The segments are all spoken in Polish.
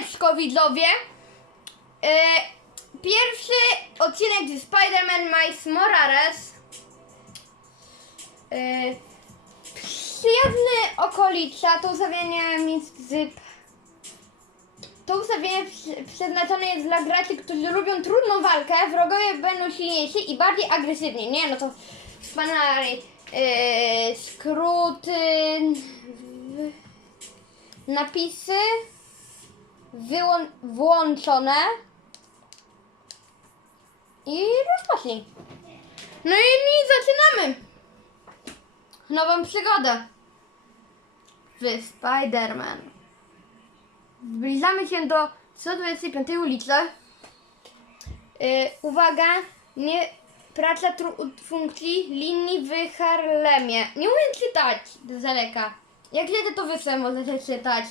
Siemaneczko widzowie! E, pierwszy odcinek z Spider-Man Miles Morales. E, przyjazny okolica, to ustawienie między... To ustawienie przeznaczone jest dla graczy, którzy lubią trudną walkę, wrogowie będą silniejsi i bardziej agresywni. Nie no to wspaniale. E, skróty, napisy wyłą- włączone i rozpocznij. No i mi zaczynamy nową przygodę w Spider-Man. Zbliżamy się do 125 ulicy. Yy, uwaga, nie praca funkcji linii w Harlemie. Nie umiem czytać z daleka. Jak kiedy to wy sobie możecie czytać?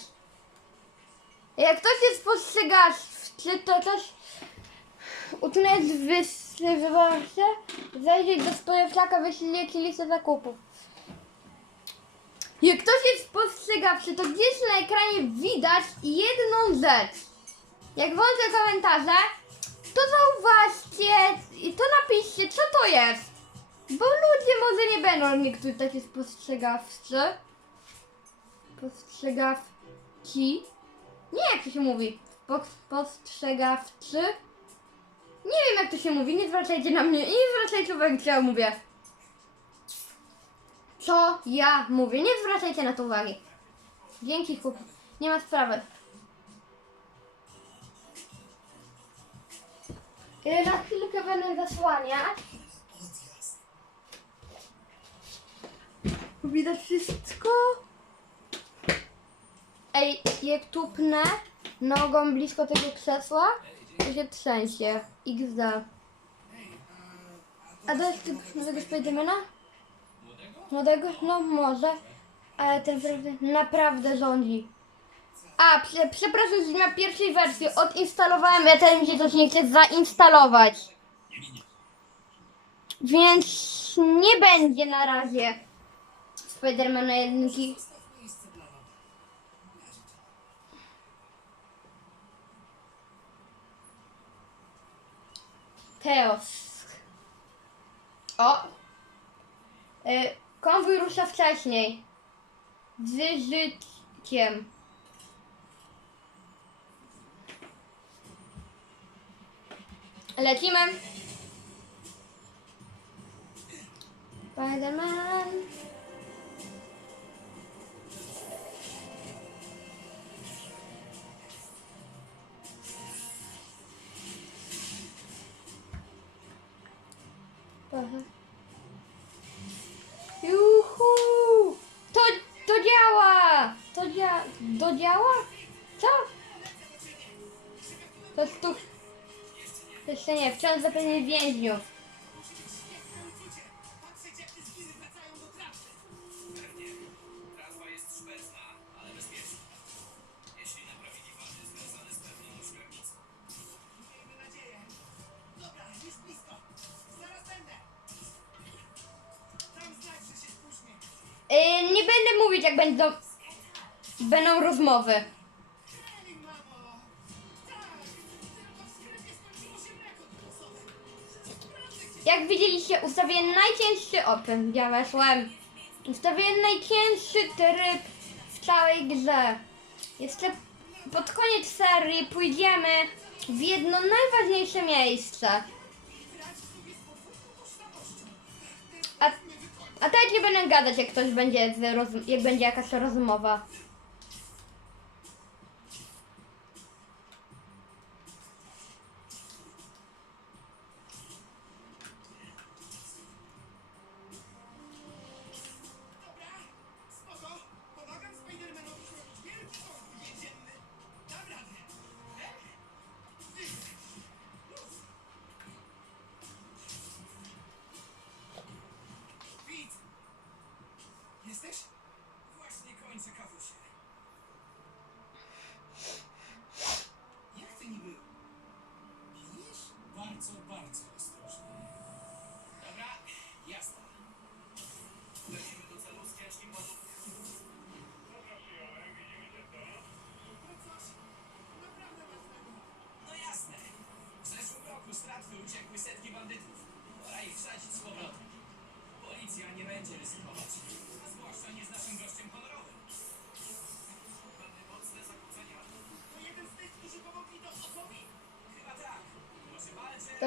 Jak ktoś jest spostrzegawczy, to też utknąć wysyławcze, zajrzeć do spojrzaka, wyśleć listę zakupów. Jak ktoś jest spostrzegawczy, to gdzieś na ekranie widać jedną rzecz. Jak włączę komentarze, to zauważcie i to napiszcie, co to jest. Bo ludzie może nie będą niektórzy takie spostrzegawczy. Spostrzegawci. Nie, jak to się mówi. Spo- Spostrzegawczy. Nie wiem, jak to się mówi. Nie zwracajcie na mnie. Nie zwracajcie uwagi, co ja mówię. Co ja mówię. Nie zwracajcie na to uwagi. Dzięki, chłop. Nie ma sprawy. Y, Na chwilkę będę zasłaniać. Widać wszystko. Ej, jak tupnę nogą blisko tego krzesła, to się trzęsie. XD. A to jest typ nowego Spidermana? Młodego? No może. Ale ten naprawdę, rządzi. A, prze, przepraszam, że na pierwszej wersji odinstalowałem, ja teraz mi się coś nie chce zainstalować. Więc nie będzie na razie Spidermana jedynki. Teos. O! Y, konwój rusza wcześniej. Z życiem. Lecimy. Spiderman. Aha. Juhu! To, to działa! To dzia... To działa? Co? To jest tu... Jeszcze nie, wciąż zapewne więźniów. Kokosowe. Naprawdę chcę Jak widzieliście, ustawię najcięższy open. Ja weszłem. Ustawię najcięższy tryb w całej grze. Jeszcze pod koniec serii pójdziemy w jedno najważniejsze miejsce. A teraz nie będę gadać, jak ktoś będzie, jak będzie jakaś rozmowa.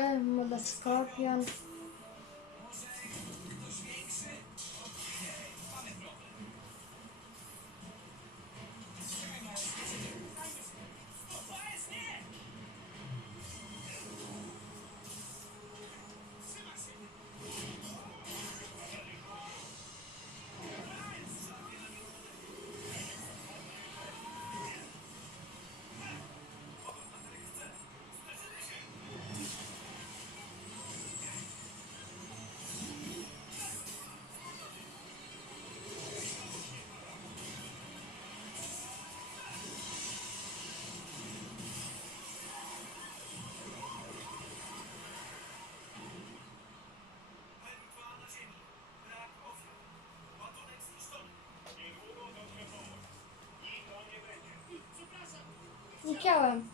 É, Motoscopion Nie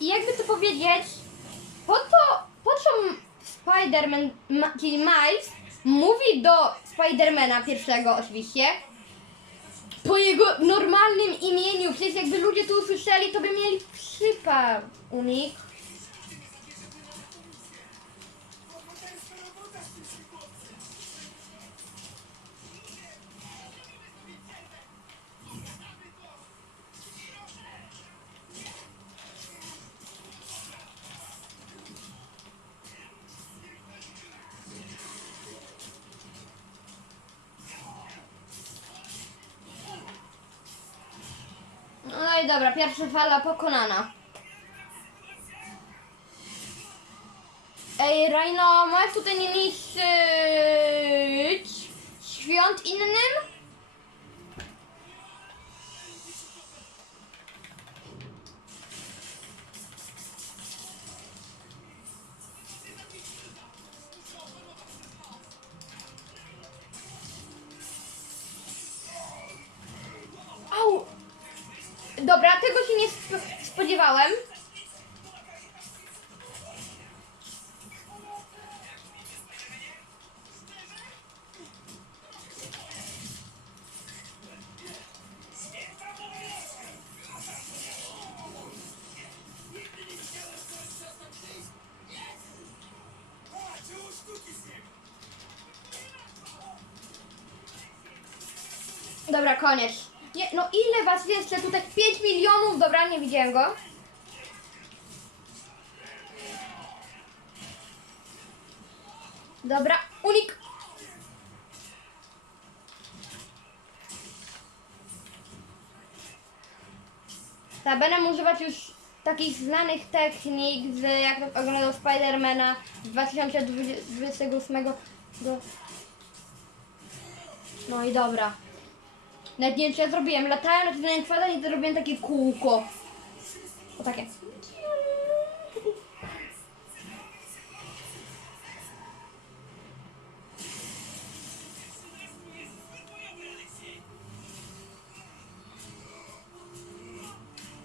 jakby to powiedzieć, po to, po co Spider-Man, ma, czyli Miles, mówi do Spidermana pierwszego oczywiście, po jego normalnym imieniu, przecież jakby ludzie to usłyszeli, to by mieli przypał u nich. Dobra, pierwsza fala pokonana. Ej, Rhino, możesz tutaj nie niszczyć świąt innym? Dobra, koniec. Nie, no ile was jeszcze tutaj? 5 milionów, dobra, nie widziałem go. Dobra, unik. Tak, będę używać już takich znanych technik, z, jak oglądał Spidermana z 2028 do... No i dobra. Nawet nie wiem, czy ja zrobiłem. Latałem na tym kwadracie i zrobiłem takie kółko. O takie.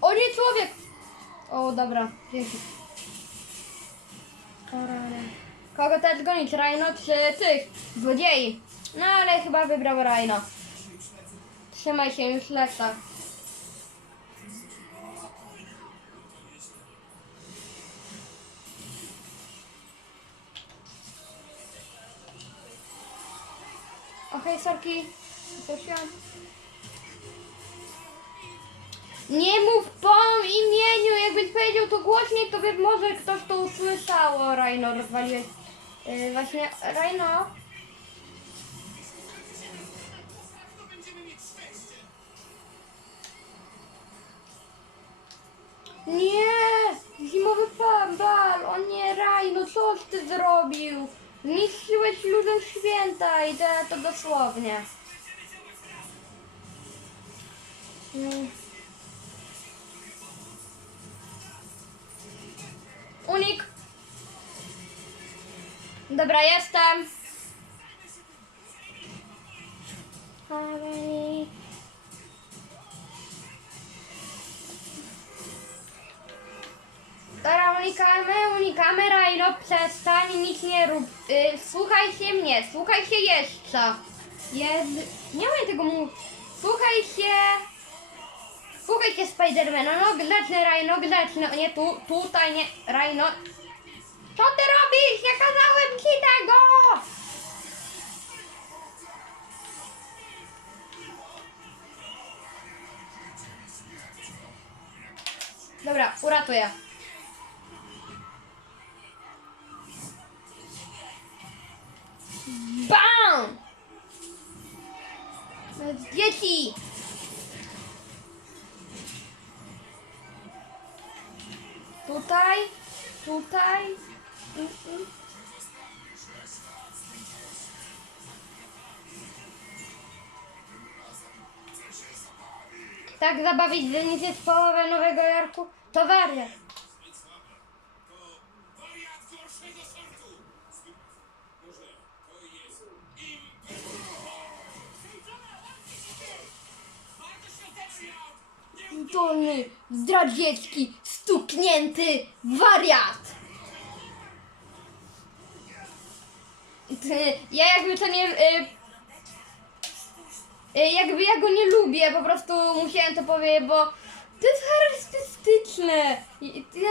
O nie, człowiek! O, dobra, dzięki. Kogo teraz gonić? Rhino czy tych? Złodziei. No ale chyba wybrał Rhino. Trzymaj się, już lecę. Okej, sorki. Prosiłam. Nie mów po imieniu, jakbyś powiedział to głośniej, to by może ktoś to usłyszał. O, Rhino, rozwaliłeś. Yy, właśnie, Rhino. Coś ty zrobił? Zniszczyłeś ludziom święta i to, to dosłownie. Mm. Unik! Dobra, jestem. Dobra, unikamy, unikamy, Rajno, przestań, nic nie rób. Y, słuchaj się mnie, słuchaj się jeszcze. Jed... Nie umiem tego mówić. Słuchaj się... Słuchaj się Spidermana, no grzeczny Rajno, grzeczny, nie tu, tutaj nie, Rajno. Co ty robisz? Nie kazałem ci tego! Dobra, uratuję. Tutaj, tutaj. Tak zabawić, nic jest połowę Nowego Jorku? To wariat. Dolny, zdradziecki, stuknięty wariat! Ja jakby to nie... Y, y, jakby ja go nie lubię, po prostu musiałem to powiedzieć, bo to jest charakterystyczne. Ja,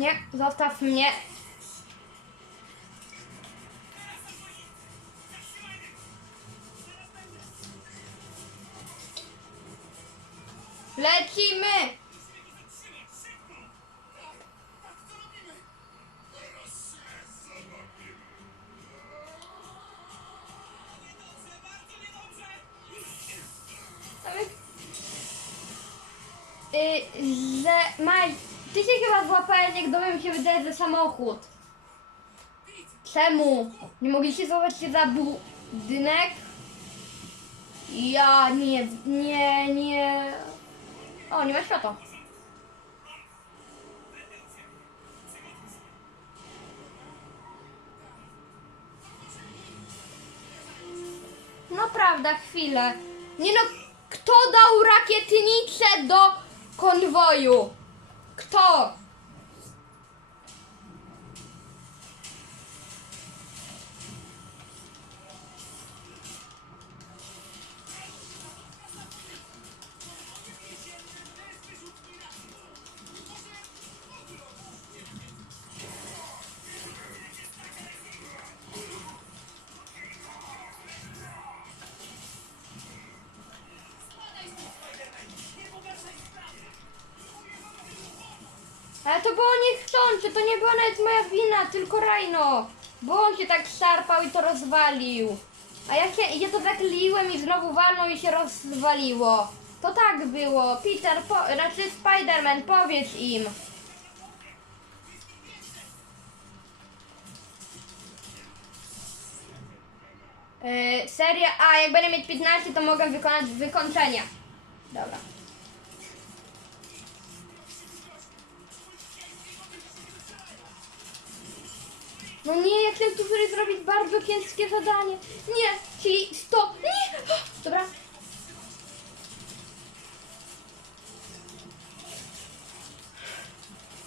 nie, zostaw mnie. Wydaje, że samochód. Czemu? Nie mogliście złapać się za budynek? Ja nie, nie, nie. O, nie ma światła. No prawda, chwilę. Nie no, kto dał rakietnicę do konwoju? Kto? Ale to było niechcący, to nie była nawet moja wina, tylko Rajno. Bo on się tak szarpał i to rozwalił. A ja, się, ja to tak liłem i znowu walnął i się rozwaliło. To tak było. Peter, po, znaczy Spiderman, powiedz im. Yy, seria A, jak będę mieć 15, to mogę wykonać wykończenia. Dobra. No nie, jak ten tu zrobić bardzo kiepskie zadanie. Nie, czyli 100. Nie! Dobra.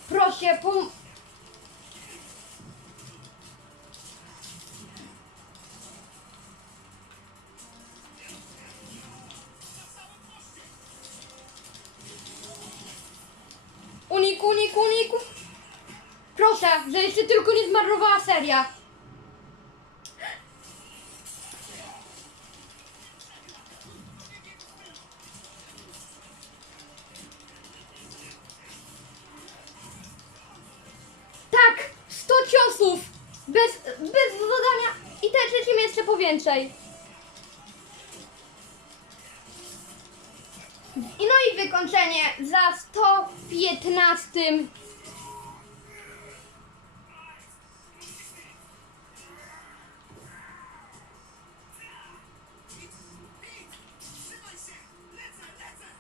Proszę, pom... tutaj. I no i wykończenie za 115.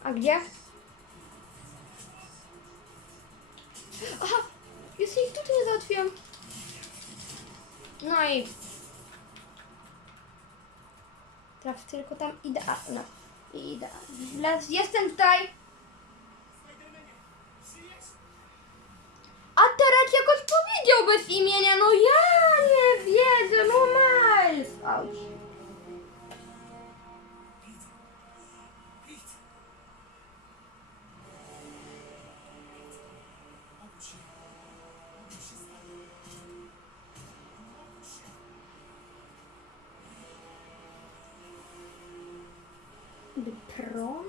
A gdzie? Aha, jeszcze ich tutaj nie załatwiłam. No i Traf tylko tam idealna. Idealna. Jestem tutaj. A teraz jakoś powiedział bez imienia. No ja nie wierzę. No Miles. Auć. Gdy prąd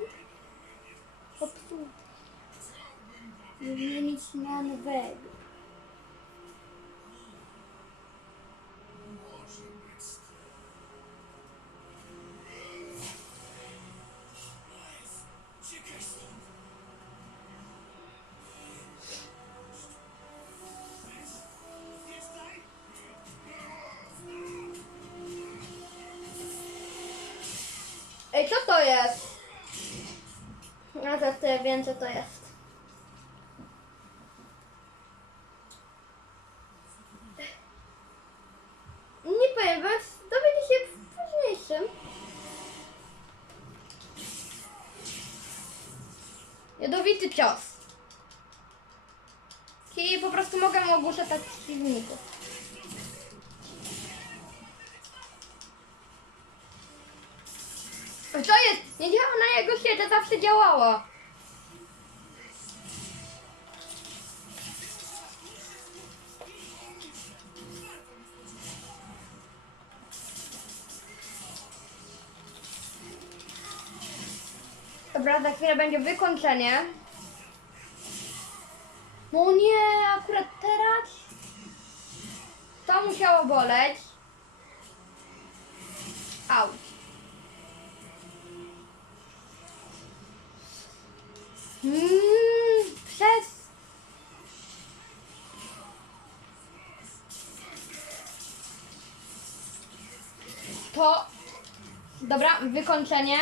popsuł. Wymienić na nowego. Może co to jest. Nie powiem wam, się w późniejszym. Jadowity cios. I po prostu mogę ogłuszać tak przeciwników. Co jest? Nie działa na jego świecie, zawsze działało. Chwilę będzie wykończenie. No nie, akurat teraz to musiało boleć. Au. Mm, przez. To. Dobra, wykończenie.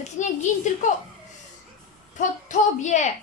Gin. Znaczy nie gin, tylko. Po tobie.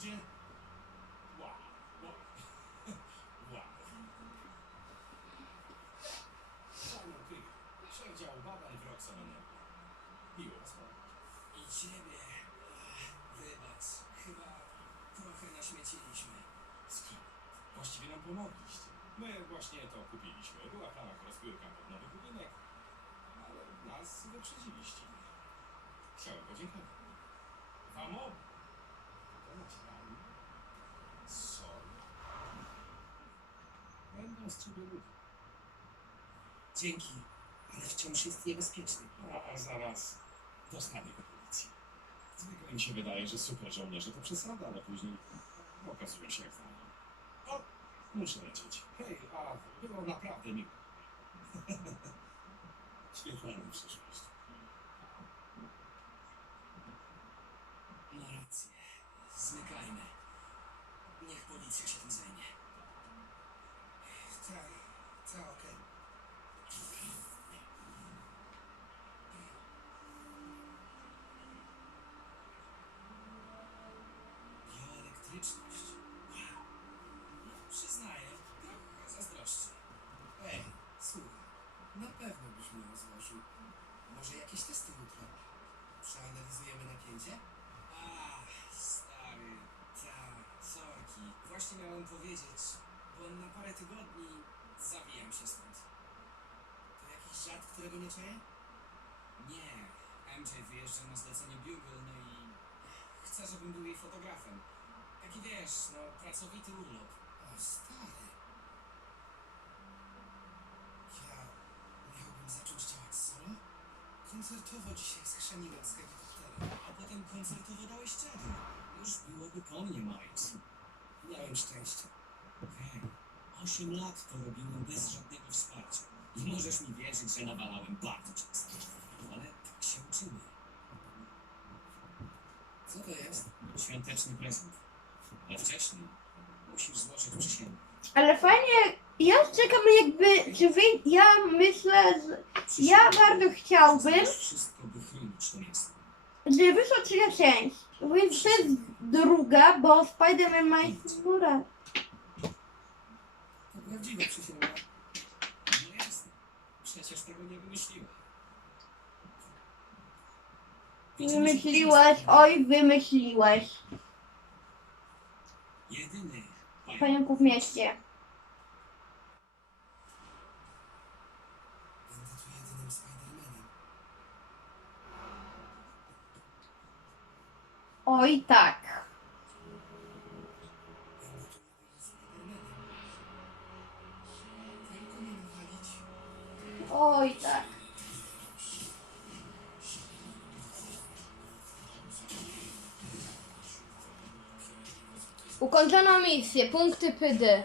Ludzie? Wow. Wow. wow. Simon Creek, przedział badań w Roxanne. Miło was poznać. I ciebie. Wybacz. Chyba trochę naśmieciliśmy. Z kim? Właściwie nam pomogliście. My właśnie to kupiliśmy. Była w planach rozbiórka pod nowy budynek, ale nas wyprzedziliście. Chciałem podziękować. Wam obu. ludzi. Dzięki, ale wciąż jest niebezpieczny. A, a zaraz dostanie go policji. Zwykle mi się wydaje, że super żołnierze to przesada, ale później okazują się jak znani. O, muszę lecieć. Hej, a było naprawdę miło. Świetlaną przyszłość. Ma rację. Zmykajmy. Niech policja się tym zajmie. Może jakieś testy jutro? Przeanalizujemy napięcie? Ach, stary, ta, sorki. Właśnie miałem powiedzieć, bo na parę tygodni zawijam się stąd. To jakiś żart, którego nie czaję? Nie, MJ wyjeżdża na zlecenie Bugle, no i chce, żebym był jej fotografem. Taki wiesz, no, pracowity urlop. O, stary. Koncertowo dzisiaj schrzaniłem z helikoptera. A potem koncertowo dałeś czadu. Już byłoby po mnie, Miles. Miałem szczęście. Hej, 8 lat to robiłem bez żadnego wsparcia. I możesz mi wierzyć, że nawalałem bardzo często. Ale tak się uczymy. Co to jest? Świąteczny prezent. Ale wcześniej musisz złożyć przysięgę. Ale fajnie, ja czekam jakby, czy wy, ja myślę, że ja bardzo chciałbym, żeby wyszła trzecia część. Więc to jest druga, bo Spider-Man ma Mura. To prawdziwa przysięga. No jasne. Przecież tego nie wymyśliłem. Wymyśliłeś, oj, wymyśliłeś. Jedyny. Panienku w mieście. Będę tu jedynym Spidermanem. Oj, tak. Oj, tak. Ukończono misję, punkty pydy.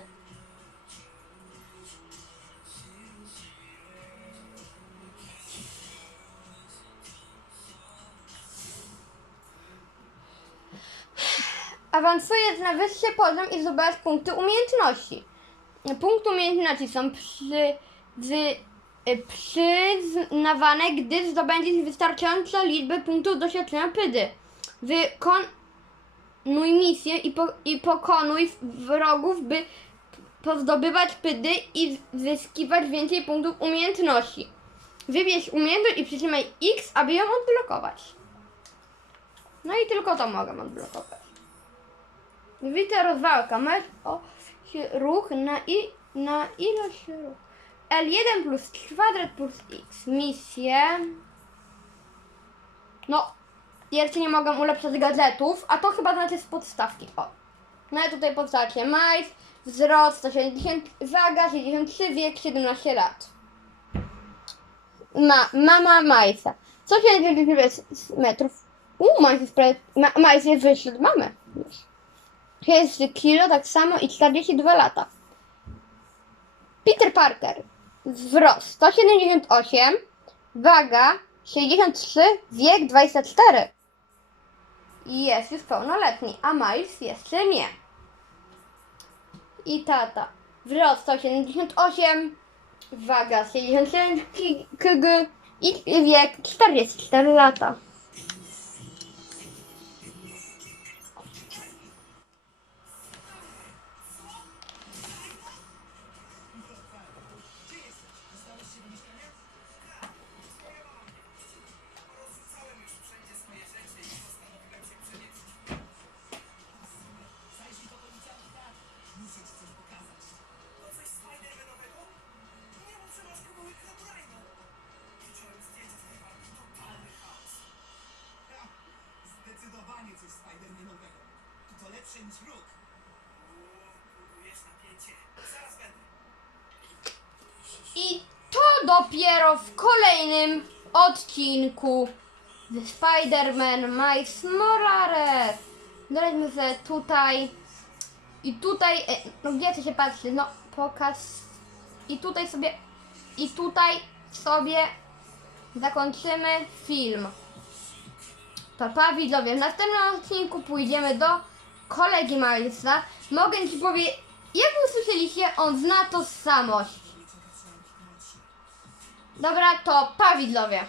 Awansuję na wyższy poziom i zdobywasz punkty umiejętności. Punkty umiejętności są przy, z, y, przyznawane, gdy zdobędziesz wystarczającą liczbę punktów doświadczenia pydy. Wykonuj misję i, po, i pokonuj wrogów, by pozdobywać pydy i zyskiwać więcej punktów umiejętności. Wybierz umiejętność i przytrzymaj X, aby ją odblokować. No i tylko to mogę odblokować. Wita rozwałka. Masz o, się ruch na, i, na ilość ruch. L1 plus kwadrat plus x. Misje. No, jeszcze nie mogę ulepszać gadżetów, a to chyba znaczy z podstawki. O. No i tutaj podstacie. Majs, wzrost 170, waga 63, wiek 17 lat. Ma, mama Majsa. 170 metrów. U, Majs jest, prawie, ma, Majs jest wyższy od mamy. Już. 30 kilo, tak samo i 42 lata. Peter Parker. Wzrost 178, waga 63, wiek 24. I Jest już pełnoletni, a Miles jeszcze nie. I tata. Wzrost 178, waga 67 kg i wiek 44 lata. Budujesz napięcie. Zaraz będę. I to dopiero w kolejnym odcinku The Spider-Man Miles Morales. Dolećmy sobie tutaj. I tutaj, e, no gdzie to się patrzy? No pokaz. I tutaj sobie, i tutaj sobie zakończymy film. To pa widzowie, w następnym odcinku pójdziemy do kolegi Milesa, mogę ci powiedzieć, jak usłyszeliście, on zna tożsamość. Dobra, to pa widzowie.